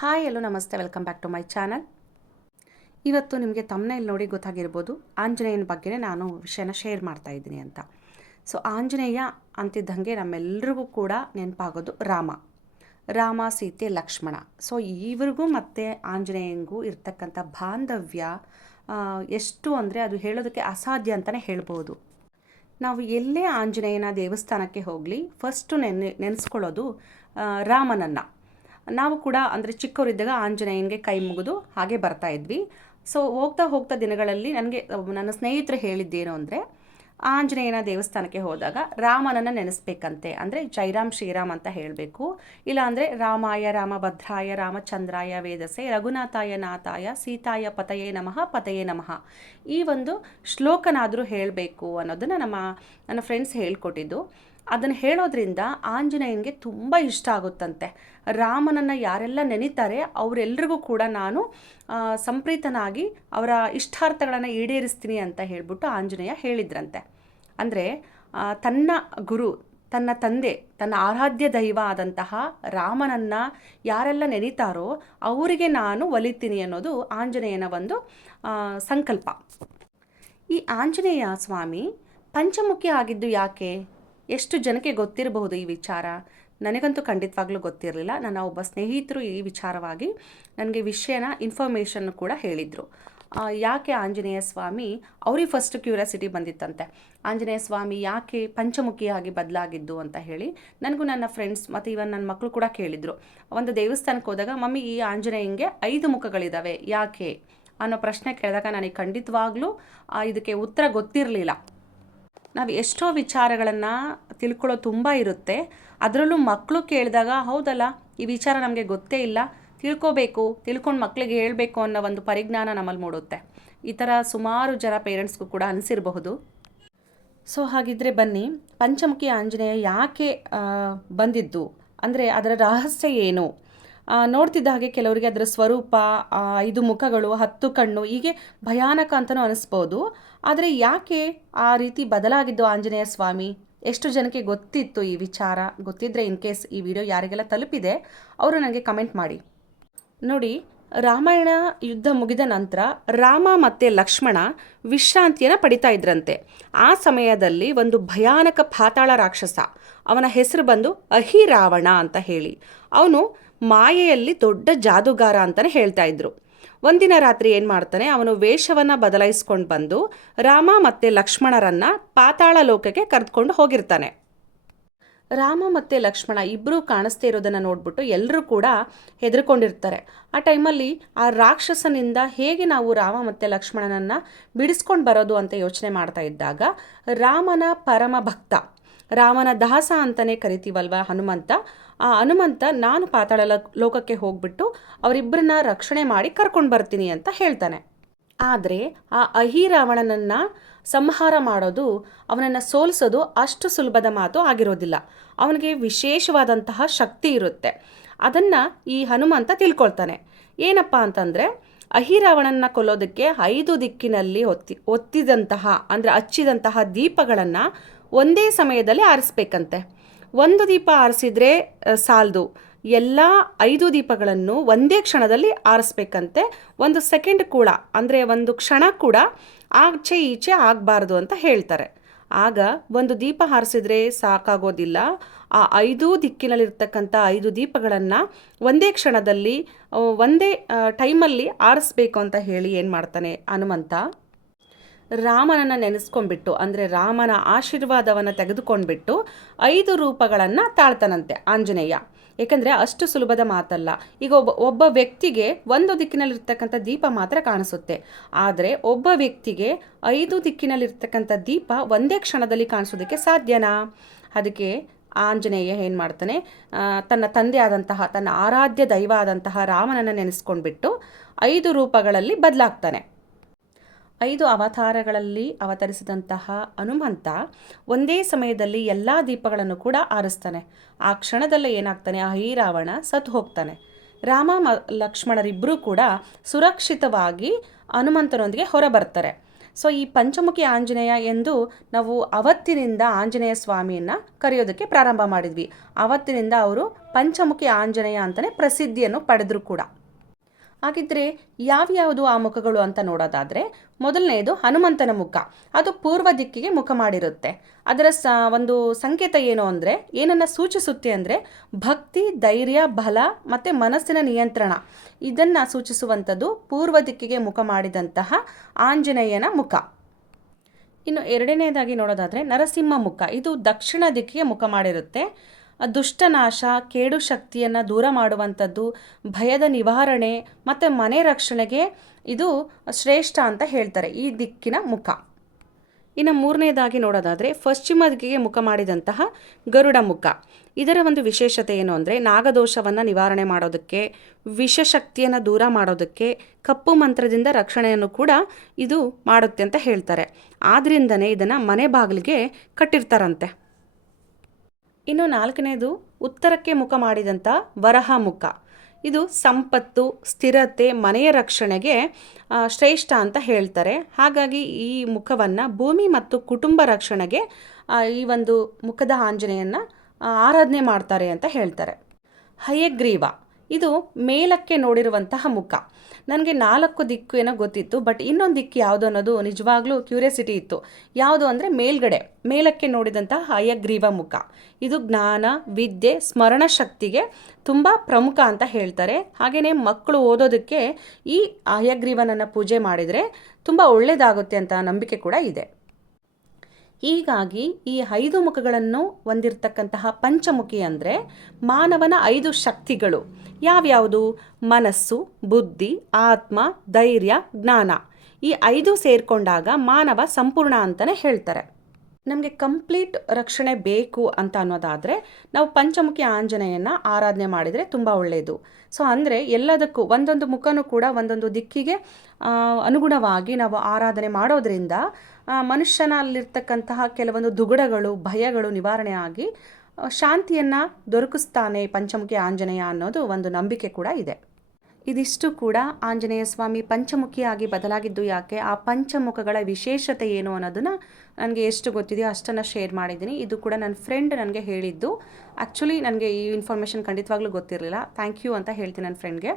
Hi hello ನಮಸ್ತೆ, welcome back to my channel. ಇವತ್ತು ನಿಮಗೆ ತಮ್ಮನೇಲಿ ನೋಡಿ ಗೊತ್ತಾಗಿರ್ಬೋದು, ಆಂಜನೇಯನ ಬಗ್ಗೆ ನಾನು ವಿಷಯನ ಶೇರ್ ಮಾಡ್ತಾ ಇದ್ದೀನಿ ಅಂತ. ಸೊ ಆಂಜನೇಯ ಅಂತಿದ್ದಂಗೆ ನಮ್ಮೆಲ್ರಿಗೂ ಕೂಡ ನೆನಪಾಗೋದು ರಾಮ, ಸೀತೆ, ಲಕ್ಷ್ಮಣ. ಸೊ ಇವ್ರಿಗೂ ಮತ್ತು ಆಂಜನೇಯನಿಗೂ ಇರ್ತಕ್ಕಂಥ ಬಾಂಧವ್ಯ ಎಷ್ಟು ಅಂದರೆ ಅದು ಹೇಳೋದಕ್ಕೆ ಅಸಾಧ್ಯ ಅಂತಲೇ ಹೇಳ್ಬೋದು. ನಾವು ಎಲ್ಲೇ ಆಂಜನೇಯನ ದೇವಸ್ಥಾನಕ್ಕೆ ಹೋಗಲಿ ಫಸ್ಟು ನೆನೆಸ್ಕೊಳ್ಳೋದು ರಾಮನನ್ನು. ನಾವು ಕೂಡ ಅಂದರೆ ಚಿಕ್ಕವರಿದ್ದಾಗ ಆಂಜನೇಯನಿಗೆ ಕೈ ಮುಗಿದು ಹಾಗೆ ಬರ್ತಾ ಇದ್ವಿ. ಸೊ ಹೋಗ್ತಾ ದಿನಗಳಲ್ಲಿ ನನಗೆ ನನ್ನ ಸ್ನೇಹಿತರು ಹೇಳಿದ್ದೇನು ಅಂದರೆ, ಆಂಜನೇಯನ ದೇವಸ್ಥಾನಕ್ಕೆ ಹೋದಾಗ ರಾಮನನ್ನು ನೆನೆಸ್ಬೇಕಂತೆ. ಅಂದರೆ ಜೈರಾಮ್ ಶ್ರೀರಾಮ್ ಅಂತ ಹೇಳಬೇಕು. ಇಲ್ಲಾಂದರೆ ರಾಮಾಯ ರಾಮಭದ್ರಾಯ ರಾಮಚಂದ್ರಾಯ ವೇದಸೆ ರಘುನಾಥಾಯ ನಾಥಾಯ ಸೀತಾಯ ಪತಯೇ ನಮಃ ಈ ಒಂದು ಶ್ಲೋಕನಾದರೂ ಹೇಳಬೇಕು ಅನ್ನೋದನ್ನು ನನ್ನ ಫ್ರೆಂಡ್ಸ್ ಹೇಳ್ಕೊಟ್ಟಿದ್ದು. ಅದನ್ನು ಹೇಳೋದ್ರಿಂದ ಆಂಜನೇಯನಿಗೆ ತುಂಬ ಇಷ್ಟ ಆಗುತ್ತಂತೆ. ರಾಮನನ್ನು ಯಾರೆಲ್ಲ ನೆನೀತಾರೆ ಅವರೆಲ್ಲರಿಗೂ ಕೂಡ ನಾನು ಸಂಪ್ರೀತನಾಗಿ ಅವರ ಇಷ್ಟಾರ್ಥಗಳನ್ನು ಈಡೇರಿಸ್ತೀನಿ ಅಂತ ಹೇಳ್ಬಿಟ್ಟು ಆಂಜನೇಯ ಹೇಳಿದ್ರಂತೆ. ಅಂದರೆ ತನ್ನ ಗುರು, ತನ್ನ ತಂದೆ, ತನ್ನ ಆರಾಧ್ಯ ದೈವ ಆದಂತಹ ರಾಮನನ್ನು ಯಾರೆಲ್ಲ ನೆನೀತಾರೋ ಅವರಿಗೆ ನಾನು ಒಲಿತೀನಿ ಅನ್ನೋದು ಆಂಜನೇಯನ ಒಂದು ಸಂಕಲ್ಪ. ಈ ಆಂಜನೇಯ ಸ್ವಾಮಿ ಪಂಚಮುಖಿ ಆಗಿದ್ದು ಯಾಕೆ? ಎಷ್ಟು ಜನಕ್ಕೆ ಗೊತ್ತಿರಬಹುದು ಈ ವಿಚಾರ? ನನಗಂತೂ ಖಂಡಿತವಾಗ್ಲೂ ಗೊತ್ತಿರಲಿಲ್ಲ. ನನ್ನ ಒಬ್ಬ ಸ್ನೇಹಿತರು ಈ ವಿಚಾರವಾಗಿ ನನಗೆ ಇನ್ಫಾರ್ಮೇಷನ್ ಕೂಡ ಹೇಳಿದರು. ಯಾಕೆ ಆಂಜನೇಯ ಸ್ವಾಮಿ, ಅವ್ರಿಗೆ ಫಸ್ಟ್ ಕ್ಯೂರಿಯಾಸಿಟಿ ಬಂದಿತ್ತಂತೆ, ಆಂಜನೇಯ ಸ್ವಾಮಿ ಯಾಕೆ ಪಂಚಮುಖಿಯಾಗಿ ಬದಲಾಗಿದ್ದು ಅಂತ ಹೇಳಿ. ನನಗೂ ನನ್ನ ಫ್ರೆಂಡ್ಸ್ ಮತ್ತು ಇವನ್ ನನ್ನ ಮಕ್ಕಳು ಕೂಡ ಕೇಳಿದರು. ಒಂದು ದೇವಸ್ಥಾನಕ್ಕೆ ಹೋದಾಗ, ಮಮ್ಮಿ ಈ ಆಂಜನೇಯಂಗೆ 5 ಮುಖಗಳಿದ್ದಾವೆ ಯಾಕೆ ಅನ್ನೋ ಪ್ರಶ್ನೆ ಕೇಳಿದಾಗ ನನಗೆ ಖಂಡಿತವಾಗ್ಲೂ ಇದಕ್ಕೆ ಉತ್ತರ ಗೊತ್ತಿರಲಿಲ್ಲ. ನಾವು ಎಷ್ಟೋ ವಿಚಾರಗಳನ್ನು ತಿಳ್ಕೊಳ್ಳೋ ತುಂಬ ಇರುತ್ತೆ. ಅದರಲ್ಲೂ ಮಕ್ಕಳು ಕೇಳಿದಾಗ, ಹೌದಲ್ಲ ಈ ವಿಚಾರ ನಮಗೆ ಗೊತ್ತೇ ಇಲ್ಲ, ತಿಳ್ಕೊಂಡು ಮಕ್ಕಳಿಗೆ ಹೇಳಬೇಕು ಅನ್ನೋ ಒಂದು ಪರಿಜ್ಞಾನ ನಮ್ಮಲ್ಲಿ ಮೂಡುತ್ತೆ. ಈ ಥರ ಸುಮಾರು ಜನ ಪೇರೆಂಟ್ಸ್ಗೂ ಕೂಡ ಅನಿಸಿರಬಹುದು. ಸೊ ಹಾಗಿದ್ರೆ ಬನ್ನಿ, ಪಂಚಮುಖಿ ಆಂಜನೇಯ ಯಾಕೆ ಬಂದಿದ್ದು, ಅಂದರೆ ಅದರ ರಹಸ್ಯ ಏನು? ನೋಡ್ತಿದ್ದ ಹಾಗೆ ಕೆಲವರಿಗೆ ಅದರ ಸ್ವರೂಪ 5 ಮುಖಗಳು 10 ಕಣ್ಣು ಹೀಗೆ ಭಯಾನಕ ಅಂತಲೂ ಅನಿಸ್ಬೋದು. ಆದರೆ ಯಾಕೆ ಆ ರೀತಿ ಬದಲಾಗಿದ್ದು ಆಂಜನೇಯ ಸ್ವಾಮಿ? ಎಷ್ಟು ಜನಕ್ಕೆ ಗೊತ್ತಿತ್ತು ಈ ವಿಚಾರ? ಗೊತ್ತಿದ್ದರೆ ಇನ್ ಕೇಸ್ ಈ ವಿಡಿಯೋ ಯಾರಿಗೆಲ್ಲ ತಲುಪಿದೆ ಅವರು ನನಗೆ ಕಮೆಂಟ್ ಮಾಡಿ. ನೋಡಿ, ರಾಮಾಯಣ ಯುದ್ಧ ಮುಗಿದ ನಂತರ ರಾಮ ಮತ್ತು ಲಕ್ಷ್ಮಣ ವಿಶ್ರಾಂತಿಯನ್ನು ಪಡಿತಾ ಇದ್ರಂತೆ. ಆ ಸಮಯದಲ್ಲಿ ಒಂದು ಭಯಾನಕ ಪಾತಾಳ ರಾಕ್ಷಸ, ಅವನ ಹೆಸರು ಬಂದು ಅಹಿರಾವಣ ಅಂತ ಹೇಳಿ, ಅವನು ಮಾಯೆಯಲ್ಲಿ ದೊಡ್ಡ ಜಾದುಗಾರ ಅಂತಲೇ ಹೇಳ್ತಾ ಇದ್ರು. ಒಂದಿನ ರಾತ್ರಿ ಏನು ಮಾಡ್ತಾನೆ, ಅವನು ವೇಷವನ್ನು ಬದಲಾಯಿಸ್ಕೊಂಡು ಬಂದು ರಾಮ ಮತ್ತು ಲಕ್ಷ್ಮಣರನ್ನು ಪಾತಾಳ ಲೋಕಕ್ಕೆ ಕರೆದುಕೊಂಡು ಹೋಗಿರ್ತಾನೆ. ರಾಮ ಮತ್ತು ಲಕ್ಷ್ಮಣ ಇಬ್ಬರೂ ಕಾಣಿಸ್ತಾ ಇರೋದನ್ನು ನೋಡ್ಬಿಟ್ಟು ಎಲ್ಲರೂ ಕೂಡ ಹೆದರ್ಕೊಂಡಿರ್ತಾರೆ. ಆ ಟೈಮಲ್ಲಿ ಆ ರಾಕ್ಷಸನಿಂದ ಹೇಗೆ ನಾವು ರಾಮ ಮತ್ತು ಲಕ್ಷ್ಮಣನನ್ನು ಬಿಡಿಸ್ಕೊಂಡು ಬರೋದು ಅಂತ ಯೋಚನೆ ಮಾಡ್ತಾ ಇದ್ದಾಗ, ರಾಮನ ಪರಮ ಭಕ್ತ, ರಾಮನ ದಾಸ ಅಂತಲೇ ಕರಿತೀವಲ್ವ ಹನುಮಂತ, ಆ ಹನುಮಂತ ನಾನು ಪಾತಾಳ ಲೋಕಕ್ಕೆ ಹೋಗ್ಬಿಟ್ಟು ಅವರಿಬ್ಬರನ್ನ ರಕ್ಷಣೆ ಮಾಡಿ ಕರ್ಕೊಂಡು ಬರ್ತೀನಿ ಅಂತ ಹೇಳ್ತಾನೆ. ಆದರೆ ಆ ಅಹಿರಾವಣನನ್ನು ಸಂಹಾರ ಮಾಡೋದು, ಅವನನ್ನು ಸೋಲಿಸೋದು ಅಷ್ಟು ಸುಲಭದ ಮಾತು ಆಗಿರೋದಿಲ್ಲ. ಅವನಿಗೆ ವಿಶೇಷವಾದಂತಹ ಶಕ್ತಿ ಇರುತ್ತೆ. ಅದನ್ನು ಈ ಹನುಮಂತ ತಿಳ್ಕೊಳ್ತಾನೆ. ಏನಪ್ಪ ಅಂತಂದರೆ, ಅಹಿರಾವಣನ ಕೊಲ್ಲೋದಕ್ಕೆ 5 ದಿಕ್ಕಿನಲ್ಲಿ ಒತ್ತಿದಂತಹ ಅಂದರೆ ಹಚ್ಚಿದಂತಹ ದೀಪಗಳನ್ನು ಒಂದೇ ಸಮಯದಲ್ಲಿ ಆರಿಸ್ಬೇಕಂತೆ. ಒಂದು ದೀಪ ಆರಿಸಿದ್ರೆ ಸಾಲದು, ಎಲ್ಲ 5 ದೀಪಗಳನ್ನು ಒಂದೇ ಕ್ಷಣದಲ್ಲಿ ಆರಿಸ್ಬೇಕಂತೆ. 1 ಸೆಕೆಂಡ್ ಕೂಡ ಅಂದರೆ 1 ಕ್ಷಣ ಕೂಡ ಆಚೆ ಈಚೆ ಆಗಬಾರ್ದು ಅಂತ ಹೇಳ್ತಾರೆ. ಆಗ ಒಂದು ದೀಪ ಆರಿಸಿದ್ರೆ ಸಾಕಾಗೋದಿಲ್ಲ, ಆ 5 ದಿಕ್ಕಿನಲ್ಲಿರ್ತಕ್ಕಂಥ 5 ದೀಪಗಳನ್ನು ಒಂದೇ ಕ್ಷಣದಲ್ಲಿ ಒಂದೇ ಟೈಮಲ್ಲಿ ಆರಿಸ್ಬೇಕು ಅಂತ ಹೇಳಿ ಏನು ಮಾಡ್ತಾನೆ ಹನುಮಂತ, ರಾಮನನ್ನು ನೆನೆಸ್ಕೊಂಡ್ಬಿಟ್ಟು ಅಂದರೆ ರಾಮನ ಆಶೀರ್ವಾದವನ್ನು ತೆಗೆದುಕೊಂಡ್ಬಿಟ್ಟು 5 ರೂಪಗಳನ್ನು ತಾಳ್ತಾನಂತೆ ಆಂಜನೇಯ. ಏಕೆಂದರೆ ಅಷ್ಟು ಸುಲಭದ ಮಾತಲ್ಲ. ಈಗ ಒಬ್ಬ ವ್ಯಕ್ತಿಗೆ ಒಂದು ದಿಕ್ಕಿನಲ್ಲಿರ್ತಕ್ಕಂಥ ದೀಪ ಮಾತ್ರ ಕಾಣಿಸುತ್ತೆ, ಆದರೆ ಒಬ್ಬ ವ್ಯಕ್ತಿಗೆ 5 ದಿಕ್ಕಿನಲ್ಲಿರ್ತಕ್ಕಂಥ ದೀಪ ಒಂದೇ ಕ್ಷಣದಲ್ಲಿ ಕಾಣಿಸೋದಕ್ಕೆ ಸಾಧ್ಯನಾ? ಅದಕ್ಕೆ ಆಂಜನೇಯ ಏನು ಮಾಡ್ತಾನೆ, ತನ್ನ ತಂದೆ ಆದಂತಹ, ತನ್ನ ಆರಾಧ್ಯ ದೈವ ಆದಂತಹ ರಾಮನನ್ನು ನೆನೆಸ್ಕೊಂಡ್ಬಿಟ್ಟು 5 ರೂಪಗಳಲ್ಲಿ ಬದಲಾಗ್ತಾನೆ. 5 ಅವತಾರಗಳಲ್ಲಿ ಅವತರಿಸಿದಂತಹ ಹನುಮಂತ ಒಂದೇ ಸಮಯದಲ್ಲಿ ಎಲ್ಲ ದೀಪಗಳನ್ನು ಕೂಡ ಆರಿಸ್ತಾನೆ. ಆ ಕ್ಷಣದಲ್ಲೇ ಏನಾಗ್ತಾನೆ, ಅಹಿರಾವಣ ಸತ್ತು ಹೋಗ್ತಾನೆ. ರಾಮ ಲಕ್ಷ್ಮಣರಿಬ್ಬರೂ ಕೂಡ ಸುರಕ್ಷಿತವಾಗಿ ಹನುಮಂತನೊಂದಿಗೆ ಹೊರಬರ್ತಾರೆ. ಸೊ ಈ ಪಂಚಮುಖಿ ಆಂಜನೇಯ ಎಂದು ನಾವು ಅವತ್ತಿನಿಂದ ಆಂಜನೇಯ ಸ್ವಾಮಿಯನ್ನು ಕರೆಯೋದಕ್ಕೆ ಪ್ರಾರಂಭ ಮಾಡಿದ್ವಿ. ಅವತ್ತಿನಿಂದ ಅವರು ಪಂಚಮುಖಿ ಆಂಜನೇಯ ಅಂತಲೇ ಪ್ರಸಿದ್ಧಿಯನ್ನು ಪಡೆದರು ಕೂಡ. ಹಾಗಿದ್ರೆ ಯಾವ್ಯಾವುದು ಆ ಮುಖಗಳು ಅಂತ ನೋಡೋದಾದರೆ, ಮೊದಲನೆಯದು ಹನುಮಂತನ ಮುಖ. ಅದು ಪೂರ್ವ ದಿಕ್ಕಿಗೆ ಮುಖ ಮಾಡಿರುತ್ತೆ. ಅದರ ಒಂದು ಸಂಕೇತ ಏನು ಅಂದರೆ, ಏನನ್ನು ಸೂಚಿಸುತ್ತೆ ಅಂದರೆ ಭಕ್ತಿ, ಧೈರ್ಯ, ಬಲ ಮತ್ತು ಮನಸ್ಸಿನ ನಿಯಂತ್ರಣ, ಇದನ್ನು ಸೂಚಿಸುವಂಥದ್ದು ಪೂರ್ವ ದಿಕ್ಕಿಗೆ ಮುಖ ಮಾಡಿದಂತಹ ಆಂಜನೇಯನ ಮುಖ. ಇನ್ನು ಎರಡನೇದಾಗಿ ನೋಡೋದಾದರೆ ನರಸಿಂಹ ಮುಖ. ಇದು ದಕ್ಷಿಣ ದಿಕ್ಕಿಗೆ ಮುಖ ಮಾಡಿರುತ್ತೆ. ದುಷ್ಟನಾಶ, ಕೇಡು ಶಕ್ತಿಯನ್ನು ದೂರ ಮಾಡುವಂಥದ್ದು, ಭಯದ ನಿವಾರಣೆ ಮತ್ತು ಮನೆ ರಕ್ಷಣೆಗೆ ಇದು ಶ್ರೇಷ್ಠ ಅಂತ ಹೇಳ್ತಾರೆ ಈ ದಿಕ್ಕಿನ ಮುಖ. ಇನ್ನು ಮೂರನೇದಾಗಿ ನೋಡೋದಾದರೆ ಪಶ್ಚಿಮ ದಿಕ್ಕಿಗೆ ಮುಖ ಮಾಡಿದಂತಹ ಗರುಡ ಮುಖ. ಇದರ ಒಂದು ವಿಶೇಷತೆ ಏನು ಅಂದರೆ ನಾಗದೋಷವನ್ನು ನಿವಾರಣೆ ಮಾಡೋದಕ್ಕೆ, ವಿಷಶಕ್ತಿಯನ್ನು ದೂರ ಮಾಡೋದಕ್ಕೆ, ಕಪ್ಪು ಮಂತ್ರದಿಂದ ರಕ್ಷಣೆಯನ್ನು ಕೂಡ ಇದು ಮಾಡುತ್ತೆ ಅಂತ ಹೇಳ್ತಾರೆ. ಆದ್ದರಿಂದನೇ ಇದನ್ನು ಮನೆ ಬಾಗಿಲಿಗೆ ಕಟ್ಟಿರ್ತಾರಂತೆ. ಇನ್ನು ನಾಲ್ಕನೇದು ಉತ್ತರಕ್ಕೆ ಮುಖ ಮಾಡಿದಂಥ ವರಹ ಮುಖ. ಇದು ಸಂಪತ್ತು, ಸ್ಥಿರತೆ, ಮನೆಯ ರಕ್ಷಣೆಗೆ ಶ್ರೇಷ್ಠ ಅಂತ ಹೇಳ್ತಾರೆ. ಹಾಗಾಗಿ ಈ ಮುಖವನ್ನು ಭೂಮಿ ಮತ್ತು ಕುಟುಂಬ ರಕ್ಷಣೆಗೆ ಈ ಒಂದು ಮುಖದ ಆಂಜನೇಯನ ಆರಾಧನೆ ಮಾಡ್ತಾರೆ ಅಂತ ಹೇಳ್ತಾರೆ. ಹಯಗ್ರೀವ, ಇದು ಮೇಲಕ್ಕೆ ನೋಡಿರುವಂತಹ ಮುಖ. ನನಗೆ 4 ದಿಕ್ಕು ಏನೋ ಗೊತ್ತಿತ್ತು, ಬಟ್ ಇನ್ನೊಂದು ದಿಕ್ಕು ಯಾವುದು ಅನ್ನೋದು ನಿಜವಾಗ್ಲೂ ಕ್ಯೂರಿಯಾಸಿಟಿ ಇತ್ತು. ಯಾವುದು ಅಂದರೆ ಮೇಲಕ್ಕೆ ನೋಡಿದಂತಹ ಹಯಗ್ರೀವ ಮುಖ. ಇದು ಜ್ಞಾನ, ವಿದ್ಯೆ, ಸ್ಮರಣ ಶಕ್ತಿಗೆ ತುಂಬ ಪ್ರಮುಖ ಅಂತ ಹೇಳ್ತಾರೆ. ಹಾಗೆಯೇ ಮಕ್ಕಳು ಓದೋದಕ್ಕೆ ಈ ಹಯಗ್ರೀವನನ್ನು ಪೂಜೆ ಮಾಡಿದರೆ ತುಂಬ ಒಳ್ಳೆಯದಾಗುತ್ತೆ ಅಂತ ನಂಬಿಕೆ ಕೂಡ ಇದೆ. ಹೀಗಾಗಿ ಈ 5 ಮುಖಗಳನ್ನು ಹೊಂದಿರತಕ್ಕಂತಹ ಪಂಚಮುಖಿ ಅಂದರೆ ಮಾನವನ 5 ಶಕ್ತಿಗಳು ಯಾವ್ಯಾವುದು? ಮನಸ್ಸು, ಬುದ್ಧಿ, ಆತ್ಮ, ಧೈರ್ಯ, ಜ್ಞಾನ. ಈ 5 ಸೇರಿಕೊಂಡಾಗ ಮಾನವ ಸಂಪೂರ್ಣ ಅಂತಲೇ ಹೇಳ್ತಾರೆ. ನಮಗೆ ಕಂಪ್ಲೀಟ್ ರಕ್ಷಣೆ ಬೇಕು ಅಂತ ಅನ್ನೋದಾದರೆ ನಾವು ಪಂಚಮುಖಿ ಆಂಜನೇಯನ ಆರಾಧನೆ ಮಾಡಿದರೆ ತುಂಬ ಒಳ್ಳೆಯದು. ಸೊ ಅಂದರೆ ಎಲ್ಲದಕ್ಕೂ ಒಂದೊಂದು ಮುಖನೂ ಕೂಡ ಒಂದೊಂದು ದಿಕ್ಕಿಗೆ ಅನುಗುಣವಾಗಿ ನಾವು ಆರಾಧನೆ ಮಾಡೋದ್ರಿಂದ ಮನುಷ್ಯನಲ್ಲಿರ್ತಕ್ಕಂತಹ ಕೆಲವೊಂದು ದುಗುಡಗಳು, ಭಯಗಳು ನಿವಾರಣೆ ಆಗಿ ಶಾಂತಿಯನ್ನು ದೊರಕಿಸ್ತಾನೆ ಪಂಚಮುಖಿ ಆಂಜನೇಯ ಅನ್ನೋದು ಒಂದು ನಂಬಿಕೆ ಕೂಡ ಇದೆ. ಇದಿಷ್ಟು ಕೂಡ ಆಂಜನೇಯ ಸ್ವಾಮಿ ಪಂಚಮುಖಿಯಾಗಿ ಬದಲಾಗಿದ್ದು ಯಾಕೆ, ಆ ಪಂಚಮುಖಗಳ ವಿಶೇಷತೆ ಏನು ಅನ್ನೋದನ್ನು ನನಗೆ ಎಷ್ಟು ಗೊತ್ತಿದೆಯೋ ಅಷ್ಟನ್ನು ಶೇರ್ ಮಾಡಿದ್ದೀನಿ. ಇದು ಕೂಡ ನನ್ನ ಫ್ರೆಂಡ್ ನನಗೆ ಹೇಳಿದ್ದು. ಆ್ಯಕ್ಚುಲಿ ನನಗೆ ಈ ಇನ್ಫಾರ್ಮೇಷನ್ ಖಂಡಿತವಾಗ್ಲೂ ಗೊತ್ತಿರಲಿಲ್ಲ. ಥ್ಯಾಂಕ್ ಯು ಅಂತ ಹೇಳ್ತೀನಿ ನನ್ನ ಫ್ರೆಂಡ್ಗೆ.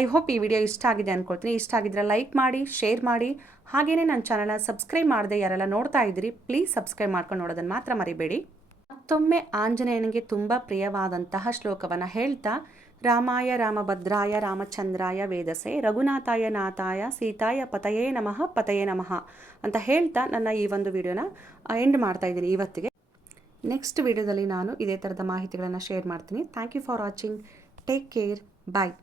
ಐ ಹೋಪ್ ಈ ವಿಡಿಯೋ ಇಷ್ಟ ಆಗಿದೆ ಅಂದ್ಕೊಳ್ತೀನಿ. ಇಷ್ಟ ಆಗಿದ್ರೆ ಲೈಕ್ ಮಾಡಿ, ಶೇರ್ ಮಾಡಿ. ಹಾಗೆಯೇ ನನ್ನ ಚಾನಲ್ನ ಸಬ್ಸ್ಕ್ರೈಬ್ ಮಾಡದೆ ಯಾರೆಲ್ಲ ನೋಡ್ತಾ ಇದ್ದೀರಿ, ಪ್ಲೀಸ್ ಸಬ್ಸ್ಕ್ರೈಬ್ ಮಾಡ್ಕೊಂಡು ನೋಡೋದನ್ನು ಮಾತ್ರ ಮರಿಬೇಡಿ. ಮತ್ತೊಮ್ಮೆ ಆಂಜನೇಯನಿಗೆ ತುಂಬ ಪ್ರಿಯವಾದಂತಹ ಶ್ಲೋಕವನ್ನು ಹೇಳ್ತಾ, ರಾಮಾಯ ರಾಮಭದ್ರಾಯ ರಾಮಚಂದ್ರಾಯ ವೇದಸೆ ರಘುನಾಥಾಯ ನಾಥಾಯ ಸೀತಾಯ ಪತಯೇ ನಮಃ ಅಂತ ಹೇಳ್ತಾ ನನ್ನ ಈ ಒಂದು ವಿಡಿಯೋನ ಎಂಡ್ ಮಾಡ್ತಾ ಇದ್ದೀನಿ ಇವತ್ತಿಗೆ. ನೆಕ್ಸ್ಟ್ ವಿಡಿಯೋದಲ್ಲಿ ನಾನು ಇದೇ ಥರದ ಮಾಹಿತಿಗಳನ್ನು ಶೇರ್ ಮಾಡ್ತೀನಿ. Thank you for watching. Take care. Bye.